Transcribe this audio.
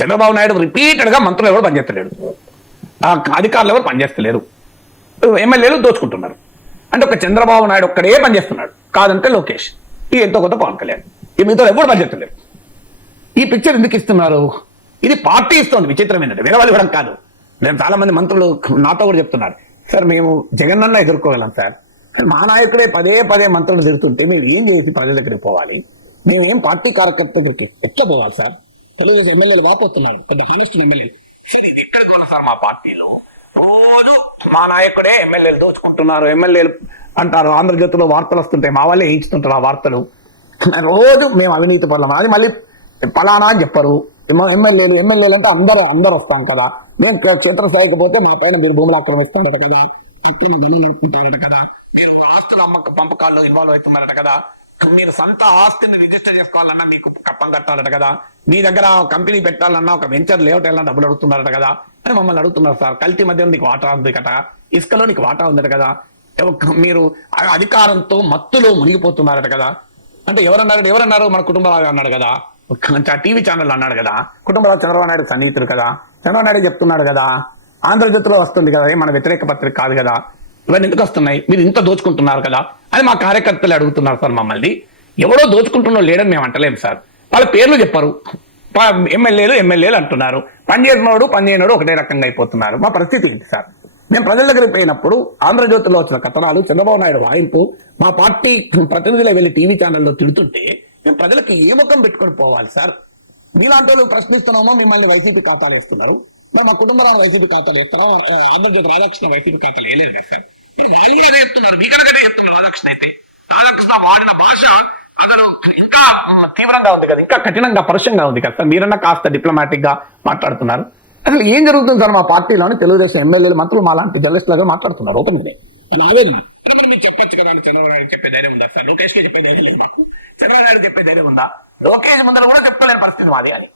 చంద్రబాబు నాయుడు రిపీటెడ్గా మంత్రులు ఎవరు పనిచేస్తలేడు, అధికారులు ఎవరు పనిచేస్తలేరు, ఎమ్మెల్యేలు దోచుకుంటున్నారు. అంటే ఒక చంద్రబాబు నాయుడు ఒక్కడే పనిచేస్తున్నాడు, కాదంటే లోకేష్, ఈ ఎంతో కొంత పవన్ కళ్యాణ్, ఈ మీతో ఎవరు పనిచేస్తలేరు. ఈ పిక్చర్ ఎందుకు ఇస్తున్నారు? ఇది పార్టీ ఇస్తుంది. విచిత్రం ఏంటంటే వేరే వాళ్ళు ఇవ్వడం కాదు. నేను చాలా మంది మంత్రులు నాతో కూడా చెప్తున్నారు, సార్ మేము జగనన్న ఎదుర్కోగలం సార్, మా నాయకుడే పదే పదే మంత్రులు తిరుగుతుంటే మీరు ఏం చేసి ప్రజల దగ్గరికి పోవాలి, మేమేం పార్టీ కార్యకర్త దగ్గరికి ఎట్లా పోవాలి సార్? తెలుగుదేశం ఎమ్మెల్యేలు వాపోతున్నారు, పెద్ద హానెస్ట్ ఎమ్మెల్యేలు. సార్ ఇది ఎక్కడికి పోవాలి సార్? మా పార్టీలో రోజు మా నాయకుడే ఎమ్మెల్యేలు దోచుకుంటున్నారు, ఎమ్మెల్యేలు అంటారు. ఆంధ్రజ్యోతిలో వార్తలు వస్తుంటాయి, మా వాళ్ళే వేయించుతుంటారు ఆ వార్తలు. రోజు మేము అవినీతి పనులు, అది మళ్ళీ పలానా అని చెప్పరు. ఎమ్మెల్యేలు అంటే అందరూ వస్తాం కదా, నేను క్షేత్రస్థాయికి పోతే మా పైన మీరు భూములు ఆక్రమిస్తుంటారు కదా, అక్రమ ధనం నడుపుతుంటారట కదా, మీరు ఆస్తుల పంపకాల్లో ఇన్వాల్వ్ అవుతున్నారట కదా, మీరు సొంత ఆస్తిని రిజిస్టర్ చేసుకోవాలన్నా మీకు కప్పం కట్టాలట కదా, మీ దగ్గర కంపెనీ పెట్టాలన్నా ఒక వెంచర్ లేఅవుట్ వెళ్ళినా డబ్బులు అడుగుతున్నారట కదా అని మమ్మల్ని అడుగుతున్నారు సార్. కల్తీ మధ్య నీకు వాటా ఉంది కదా, ఇసుకలో నీకు వాటా ఉందట కదా, మీరు అధికారంతో మత్తులో మునిగిపోతున్నారట కదా. అంటే ఎవరన్నారు? మన కుటుంబరావు అన్నాడు కదా, టీవీ ఛానల్ అన్నాడు కదా, కుటుంబరావు చంద్రబాబు నాయుడు సన్నిహితుడు కదా, చంద్రబాబు నాయుడు చెప్తున్నాడు కదా, ఆంధ్రజ్యోతిలో వస్తుంది కదా, మన వ్యతిరేక పత్రిక కాదు కదా, ఇవన్నీ ఎందుకు వస్తున్నాయి? మీరు ఇంత దోచుకుంటున్నారు కదా అని మా కార్యకర్తలు అడుగుతున్నారు సార్ మమ్మల్ని. ఎవరో దోచుకుంటున్నో లేడని మేము అంటలేము సార్, వాళ్ళ పేర్లు చెప్పరు. ఎమ్మెల్యేలు అంటున్నారు, పనిచేయనోడు ఒకటే రకంగా అయిపోతున్నారు. మా పరిస్థితి ఏంటి సార్? మేము ప్రజల దగ్గరికి పోయినప్పుడు ఆంధ్రజ్యోతిలో వచ్చిన కథనాలు, చంద్రబాబు నాయుడు వాయింపు, మా పార్టీ ప్రతినిధులే వెళ్ళి టీవీ ఛానల్లో తిడుతుంటే మేము ప్రజలకు ఏ ముఖం పెట్టుకొని పోవాలి సార్? మీలాంటి వాళ్ళు ప్రశ్నిస్తున్నామో మిమ్మల్ని వైసీపీ ఖాతాలు వేస్తున్నారు, మా కుటుంబాలను వైసీపీ ఖాతాలు వేస్తారా? ఆంధ్రజ్యోతి రాధాకృష్ణ వైసీపీ ఖాతాలు వేయలేదు సార్. చెప్తున్నారు మీకనగానే చెప్తున్నారు. రాధాకృష్ణ వాడిన భాష అసలు ఇంకా తీవ్రంగా ఉంది కదా, ఇంకా కఠినంగా పరుషంగా ఉంది కదా సార్. మీరన్నా కాస్త డిప్లొమాటిక్ గా మాట్లాడుతున్నారు. అసలు ఏం జరుగుతుంది సార్ మా పార్టీలోని? తెలుగుదేశం ఎమ్మెల్యేలు, మంత్రులు మా లాంటి జర్నలిస్ట్ లాగా మాట్లాడుతున్నారు. ఓపెన్ ఆవేదన. మీరు చెప్పొచ్చు కదా, చంద్రబాబు నాయుడు చెప్పే ధైర్యం ఉందా సార్? లోకేష్ కి చెప్పే ధైర్యం లేదు మాకు, చంద్రబాబు నాయుడు చెప్పే ధైర్యం ఉందా? లోకేష్ ముందర కూడా చెప్పుకోలేని పరిస్థితి మాది అని.